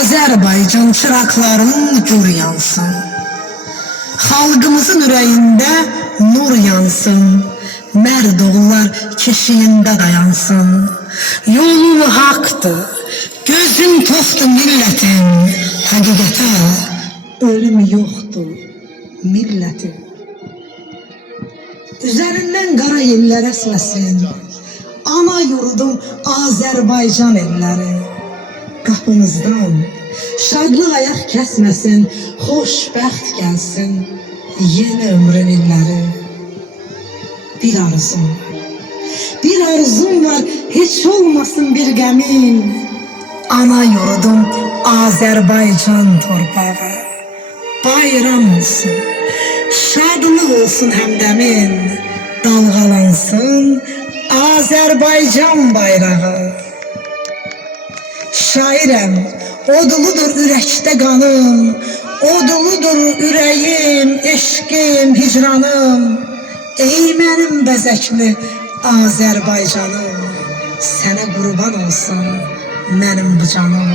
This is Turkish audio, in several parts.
Azerbaycan çırakların gür yansın. Halkımızın yüreğinde nur yansın. Mərd oğullar keşiyində dayansın. Yolu haktı, gözüm toftu milletin. Hakikate ölüm yoktu milletin. Üzerinden qara yellər əsməsin. Ana yurdum Azerbaycan elləri. Qapımızdan şadlıq ayaq kəsməsin. Xoşbəxt gəlsin yeni ömrün illəri. Bir arzum var, hiç olmasın bir qəmin. Ana yurdum Azerbaycan torpağı. Bayram olsun, şadlıq olsun həmdəmin. Dalğalansın Azerbaycan bayrağı. Şairəm, oduludur ürəkdə qanım. Oduludur ürəyim, eşqim, hicranım. Ey mənim bəzəkli Azərbaycanım, sənə qurban olsun mənim bu canım.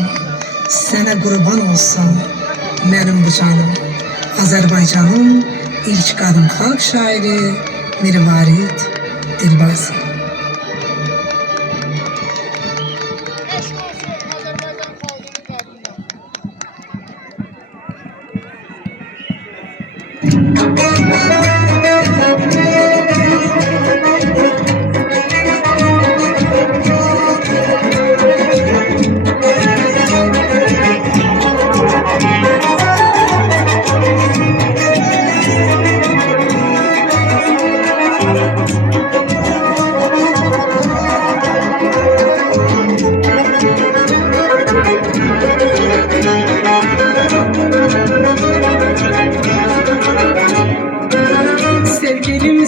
Sənə qurban olsun mənim bu canım. Azərbaycanın ilk qadın xalq şairi Mirvarid Dilbazi.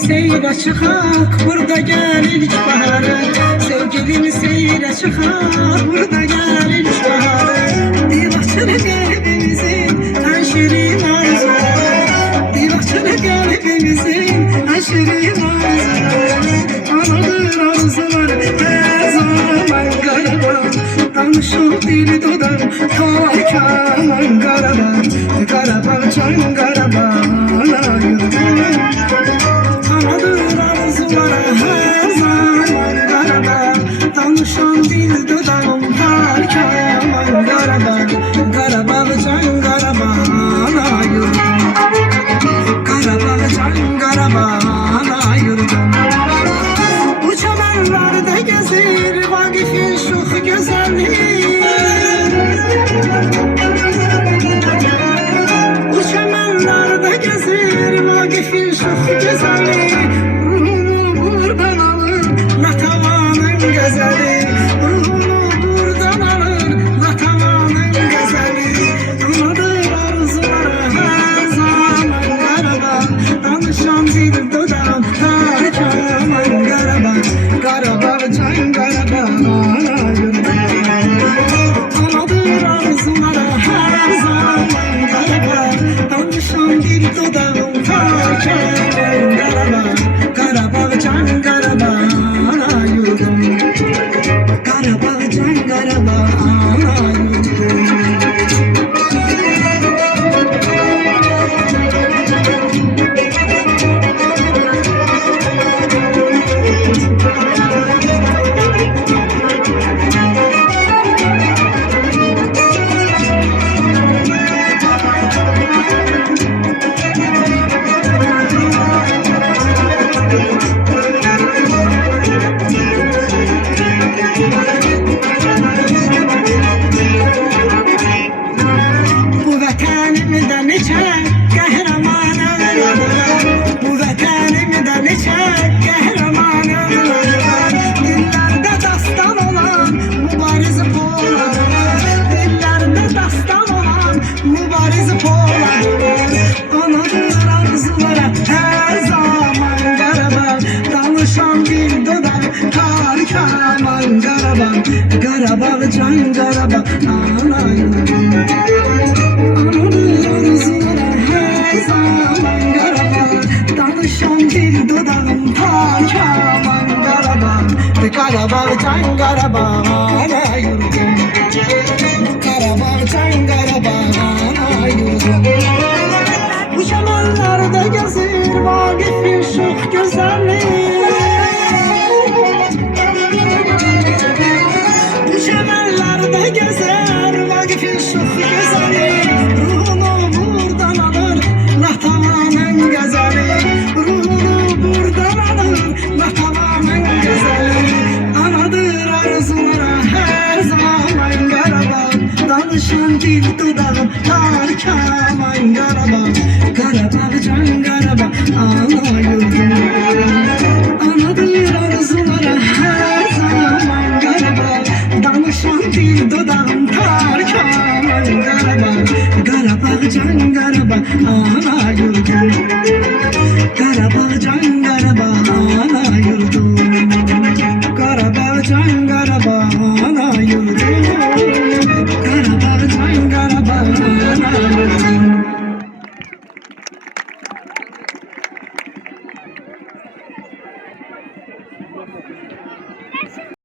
Seyre çıkak, burada gel ilk baharı. Sevgilim seyre çıkak, burada gel ilk baharı. Divaçını kalbimizin en şirin arzuları. Divaçını kalbimizin en şirin arzuları. Anadır arzuları her zaman Qarabağ. Danışır dili dodam ta kaman Qarabağ. Qarabağ can Qarabağ ana yurdum. Anadır arzulara her zaman Qarabağ. Danışan dil dodağım har kaman Qarabağ. Qarabağ can Qarabağ ana yurdum. Qarabağ can Qarabağ ana yurdum. Bu çəmənlərdə gəzir Vaqifin şux gözəlliyi. Bu çəmənlərdə gəzir Vaqifin şux gözəlliyi. Ruhunu buradan alır Natavanın gözəli. Ruhunu buradan alır Natavanın gözəli. Anadır arzuları her zaman Qarabağ. Danışan dil dodağım har kaman Qarabağ. Qarabağ can Qarabağ ana yurdum. Anadır arzuları her zaman Qarabağ. Danışan dil dodağım har kaman Qarabağ. Qarabağ can Qarabağ ana yurdum. Qarabağ can Qarabağ ana yurdum. Bu vətənimdə neçə qəhrəman övladı. Bu vətənimdə neçə qəhrəman övladı. Dillərdə dastan olan mübariz poladı. Dillərdə dastan olan mübariz poladı. Anadır arzulara her zaman Qarabağ. Danışan dil dodaq har kaman Qarabağ. Qarabağ can Qarabağ ana yurdum. Anadır arzulara her zaman Qarabağ. Danışan dil dodağım ta kaman Qarabağ. Qarabağ can Qarabağ ana yurdum. Qarabağ can Vaqifin çox gözəli, ruhunu buradan alır Natavanın qəzəli, ruhunu buradan alır Natavanın qəzəli. Anadır arzulara hər zaman Qarabağ, danışan dil dudağım tarkaman Qarabağ. Qarabağ can Qarabağ, ana yurdum. Anadır arzulara hər zaman Qarabağ, danışan dil dudağım tarkaman Qarabağ. Qarabağ can Qarabağ, ana yurdum. Qarabağ can